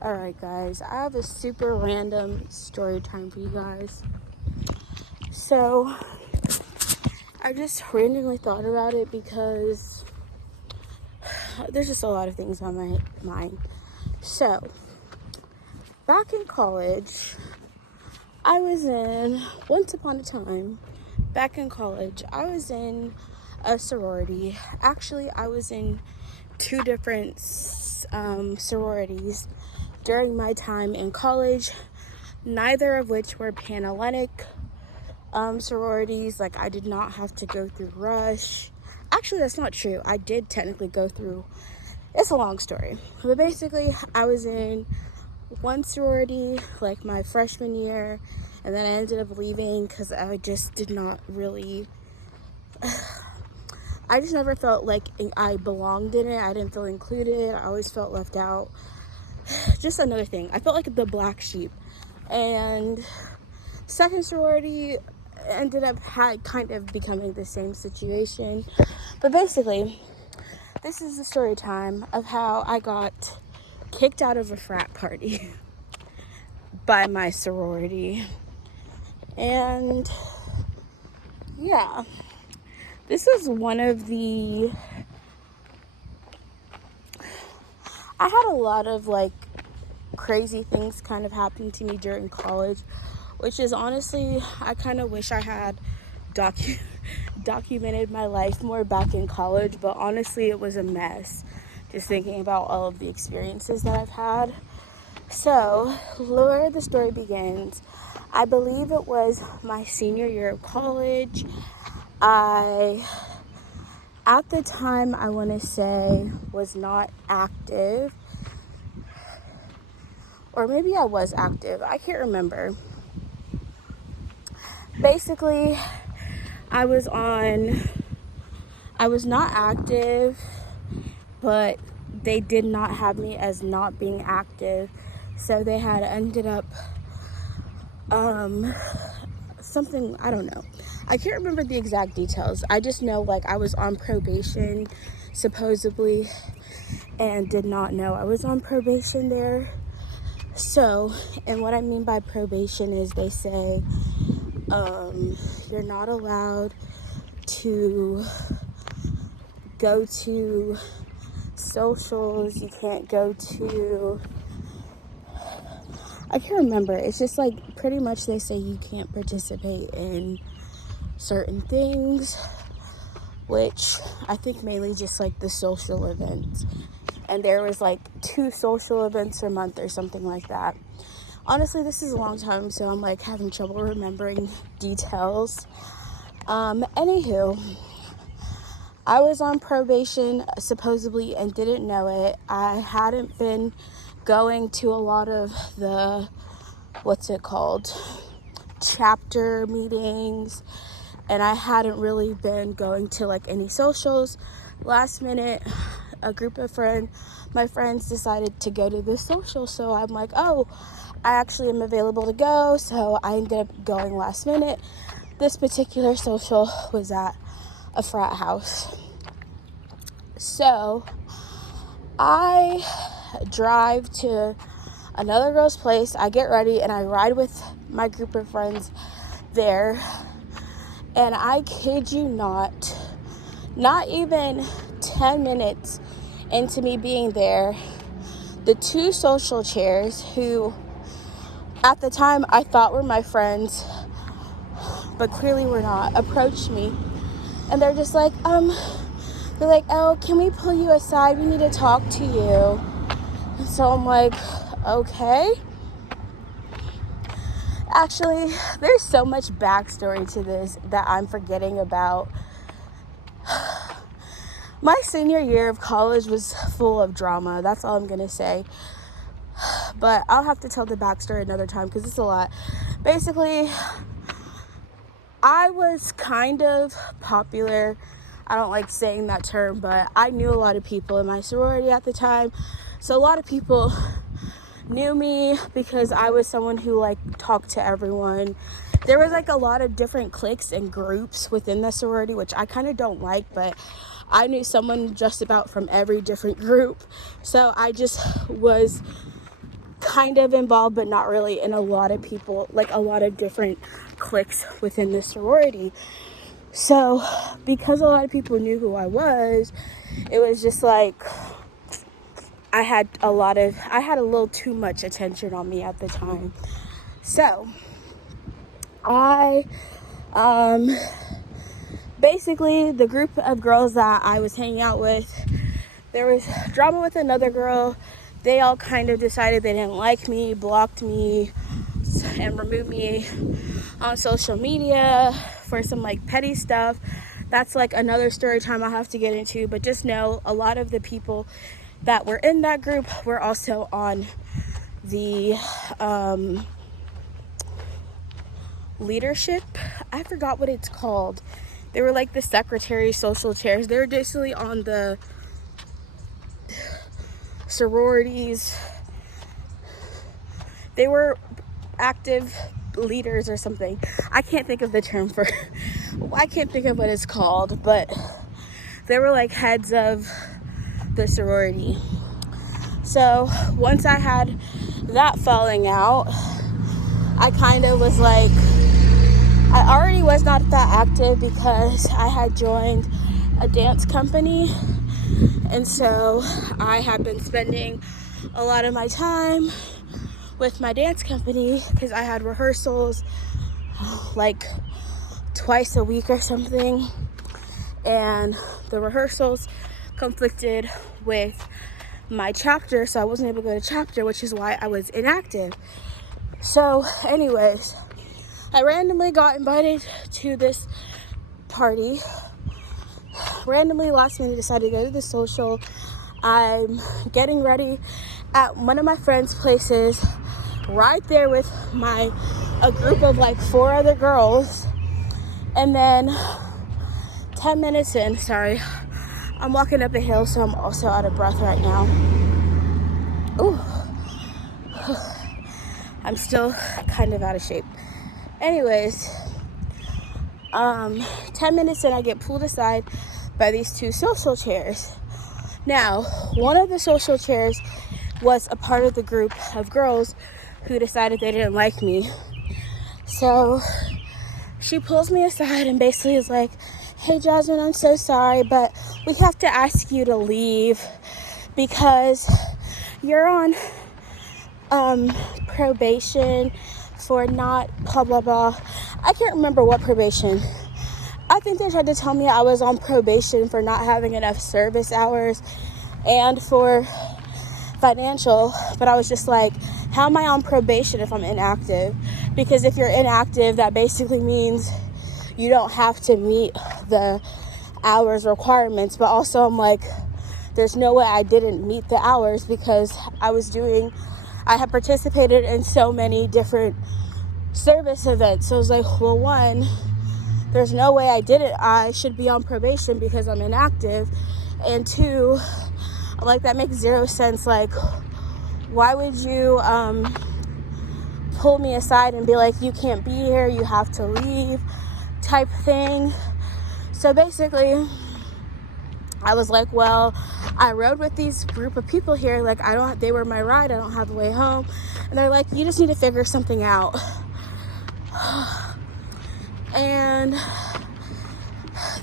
Alright guys, I have a super random story time for you guys. So, I just randomly thought about it because there's just a lot of things on my mind. So, back in college, once upon a time, back in college, I was in a sorority. Actually, I was in two different sororities during my time in college, neither of which were Panhellenic sororities. Like, I did not have to go through Rush. Actually, that's not true. I did technically go through, it's a long story. But basically, I was in one sorority like my freshman year, and then I ended up leaving because I just did not really, I just never felt like I belonged in it. I didn't feel included. I always felt left out. Just another thing. I felt like the black sheep. And second sorority ended up kind of becoming the same situation. But basically, this is the story time of how I got kicked out of a frat party by my sorority. And yeah, this was one of the, I had a lot of like crazy things kind of happen to me during college, which is honestly, I kind of wish I had documented my life more back in college, but honestly it was a mess just thinking about all of the experiences that I've had. So where the story begins, I believe it was my senior year of college. At the time, I want to say was not active, or maybe I was active, I can't remember. Basically, I was not active, but they did not have me as not being active. So they had ended up, something, I don't know. I can't remember the exact details. I just know like I was on probation, supposedly, and did not know I was on probation there. So, and what I mean by probation is they say, you're not allowed to go to socials, you can't go to, I can't remember. It's just like pretty much they say you can't participate in certain things, which I think mainly just like the social events. And there was like 2 social events a month or something like that. Honestly, this is a long time, so I'm like having trouble remembering details. Anywho, I was on probation supposedly and didn't know it. I hadn't been going to a lot of the, chapter meetings, and I hadn't really been going to like any socials. Last minute, a group of my friends decided to go to this social, so I'm like, oh, I actually am available to go. So I ended up going last minute. This particular social was at a frat house. So I drive to another girl's place. I get ready and I ride with my group of friends there. And I kid you not even 10 minutes into me being there, the 2 social chairs, who at the time I thought were my friends, but clearly were not, approached me. And they're just like, oh, can we pull you aside? We need to talk to you. So I'm like, okay. Actually, there's so much backstory to this that I'm forgetting about. My senior year of college was full of drama. That's all I'm going to say. But I'll have to tell the backstory another time because it's a lot. Basically, I was kind of popular. I don't like saying that term, but I knew a lot of people in my sorority at the time. So a lot of people knew me because I was someone who like talked to everyone. There was like a lot of different cliques and groups within the sorority, which I kind of don't like, but I knew someone just about from every different group. So I just was kind of involved, but not really, in a lot of people, like a lot of different cliques within the sorority. So because a lot of people knew who I was, it was just like I had a little too much attention on me at the time. So I basically, the group of girls that I was hanging out with, there was drama with another girl. They all kind of decided they didn't like me, blocked me, and removed me on social media for some like petty stuff. That's like another story time I'll have to get into, but just know a lot of the people that were in that group were also on the leadership. I forgot what it's called. They were like the secretary, social chairs. They were basically on the sororities. They were active leaders or something. I can't think of the term for I can't think of what it's called, but they were like heads of the sorority. So once I had that falling out, I kind of was like, I already was not that active because I had joined a dance company, and so I had been spending a lot of my time with my dance company because I had rehearsals like twice a week or something, and the rehearsals conflicted with my chapter, so I wasn't able to go to chapter, which is why I was inactive. So anyways, I randomly got invited to this party. Randomly, last minute, decided to go to the social. I'm getting ready at one of my friends' places, right there with a group of like 4 other girls. And then 10 minutes in, sorry, I'm walking up a hill, so I'm also out of breath right now. Ooh, I'm still kind of out of shape. Anyways, 10 minutes in, I get pulled aside by these 2 social chairs. Now, one of the social chairs was a part of the group of girls who decided they didn't like me. So she pulls me aside and basically is like, "Hey Jasmine, I'm so sorry, but we have to ask you to leave because you're on probation for not blah blah blah." I can't remember what probation. I think they tried to tell me I was on probation for not having enough service hours and for financial, but I was just like, how am I on probation if I'm inactive? Because if you're inactive, that basically means you don't have to meet the hours requirements. But also I'm like, there's no way I didn't meet the hours because I had participated in so many different service events. So I was like, well, one, there's no way I did it. I should be on probation because I'm inactive. And 2, like, that makes 0 sense. Like, why would you pull me aside and be like, you can't be here, you have to leave, type thing. So basically, I was like, well, I rode with these group of people here. Like, they were my ride. I don't have a way home. And they're like, you just need to figure something out. And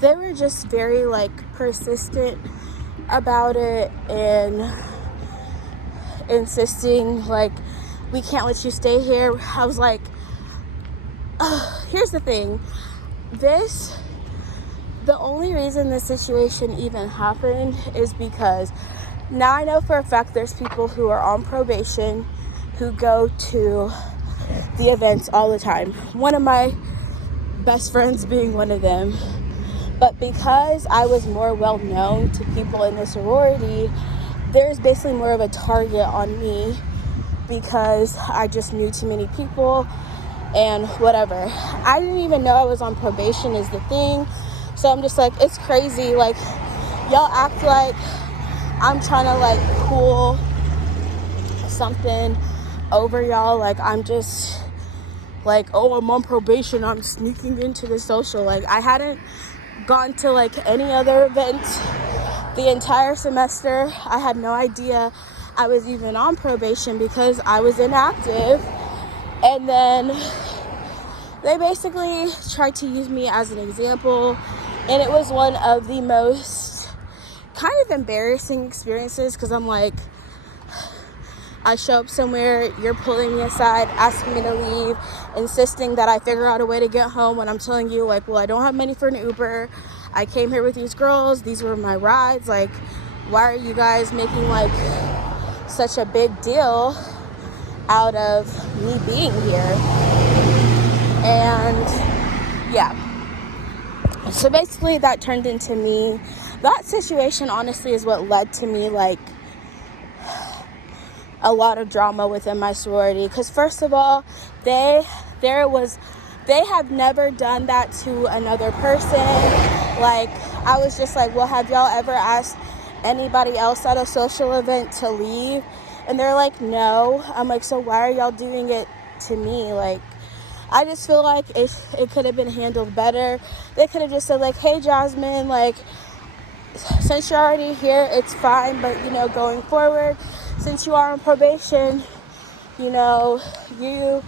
they were just very like persistent about it and insisting like, we can't let you stay here. I was like, here's the thing. The only reason this situation even happened is because now I know for a fact there's people who are on probation who go to the events all the time. One of my best friends being one of them. But because I was more well known to people in the sorority, there's basically more of a target on me because I just knew too many people and whatever. I didn't even know I was on probation is the thing. So I'm just like, it's crazy. Like, y'all act like I'm trying to like pull something over y'all. Like, I'm just like, oh, I'm on probation, I'm sneaking into the social. Like, I hadn't gone to like any other event the entire semester. I had no idea I was even on probation because I was inactive. And then they basically tried to use me as an example, and it was one of the most kind of embarrassing experiences, because I'm like, I show up somewhere, you're pulling me aside, asking me to leave, insisting that I figure out a way to get home, when I'm telling you, like, well, I don't have money for an Uber. I came here with these girls. These were my rides. Like, why are you guys making, like, such a big deal out of me being here? And, yeah. So, basically, that turned into me. That situation, honestly, is what led to me, like, a lot of drama within my sorority, because first of all, they have never done that to another person. Like, I was just like, well, have y'all ever asked anybody else at a social event to leave? And they're like, no. I'm like, so why are y'all doing it to me? Like, I just feel like it could have been handled better. They could have just said, like, hey, Jasmine, like, since you're already here, it's fine, but, you know, going forward, since you are on probation, you know, you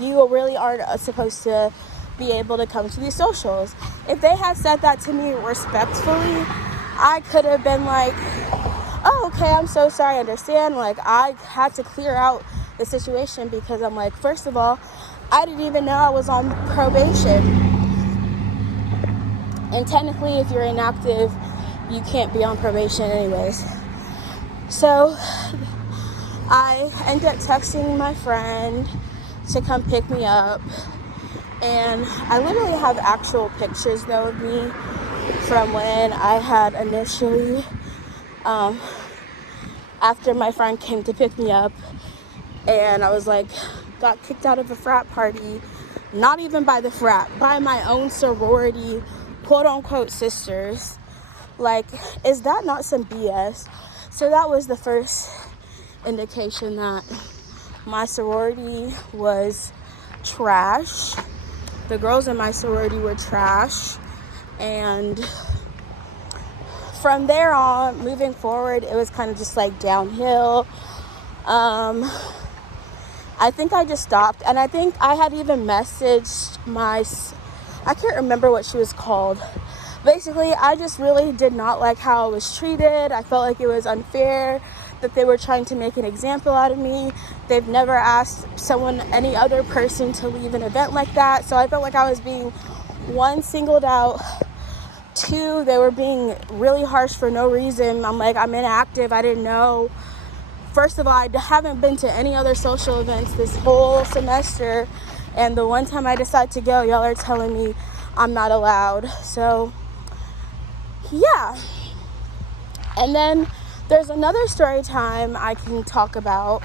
really aren't supposed to be able to come to these socials. If they had said that to me respectfully, I could have been like, oh, okay, I'm so sorry, I understand. Like, I had to clear out the situation, because I'm like, first of all, I didn't even know I was on probation. And technically, if you're inactive, you can't be on probation anyways. So I ended up texting my friend to come pick me up. And I literally have actual pictures, though, of me from when I had initially, after my friend came to pick me up. And I was like, got kicked out of a frat party. Not even by the frat, by my own sorority, quote unquote sisters. Like, is that not some BS? So that was the first indication that my sorority was trash. The girls in my sorority were trash. And from there on, moving forward, it was kind of just like downhill. I think I just stopped, and I think I had even messaged I can't remember what she was called. Basically, I just really did not like how I was treated. I felt like it was unfair, that they were trying to make an example out of me. They've never asked any other person to leave an event like that. So I felt like I was being, one, singled out. Two, they were being really harsh for no reason. I'm like, I'm inactive. I didn't know. First of all, I haven't been to any other social events this whole semester. And the one time I decide to go, y'all are telling me I'm not allowed. So, yeah. And then there's another story time I can talk about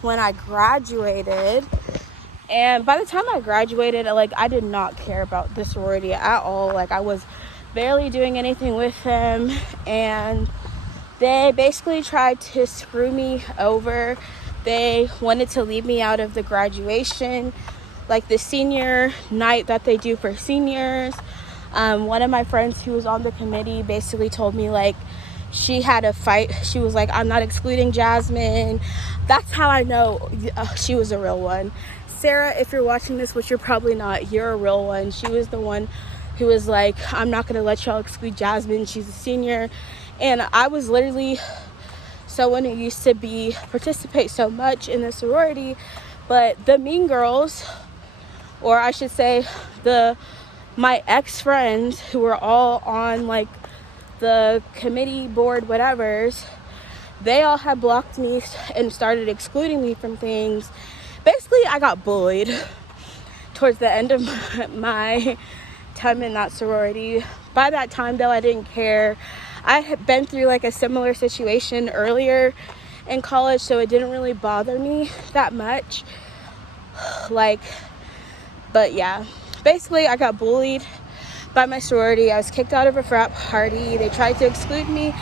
when I graduated. And by the time I graduated, like, I did not care about the sorority at all. Like, I was barely doing anything with them. And they basically tried to screw me over. They wanted to leave me out of the graduation, like the senior night that they do for seniors. One of my friends who was on the committee basically told me, like, she had a fight. She was like, I'm not excluding Jasmine. That's how I know she was a real one. Sarah, if you're watching this, which you're probably not, you're a real one. She was the one who was like, I'm not going to let y'all exclude Jasmine. She's a senior. And I was literally someone who used to participate so much in the sorority, but the mean girls, or I should say my ex-friends who were all on, like, the committee board whatevers, they all had blocked me and started excluding me from things. Basically, I got bullied towards the end of my time in that sorority. By that time, though, I didn't care. I had been through, like, a similar situation earlier in college, so it didn't really bother me that much. Like, but yeah, basically I got bullied by my sorority. I was kicked out of a frat party. They tried to exclude me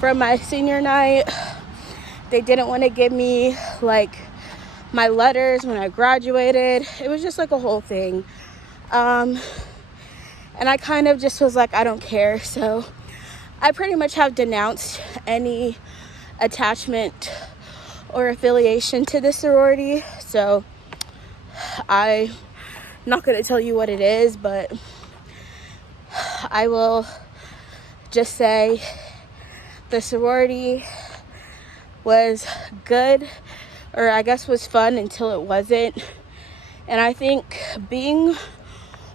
from my senior night. They didn't want to give me, like, my letters when I graduated. It was just like a whole thing. And I kind of just was like, I don't care. So I pretty much have denounced any attachment or affiliation to the sorority, so I'm not going to tell you what it is, but I will just say the sorority was good, or I guess was fun until it wasn't. And I think being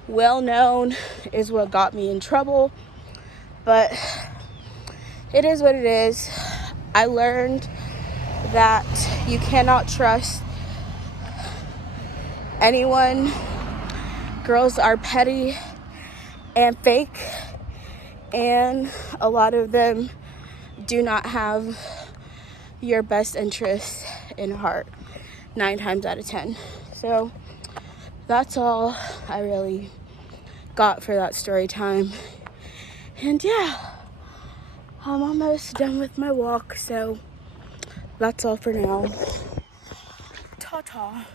well known is what got me in trouble, but it is what it is. I learned that you cannot trust anyone. Girls are petty and fake, and a lot of them do not have your best interests in heart 9 times out of 10. So that's all I really got for that story time. And yeah, I'm almost done with my walk, so that's all for now. Ta-ta.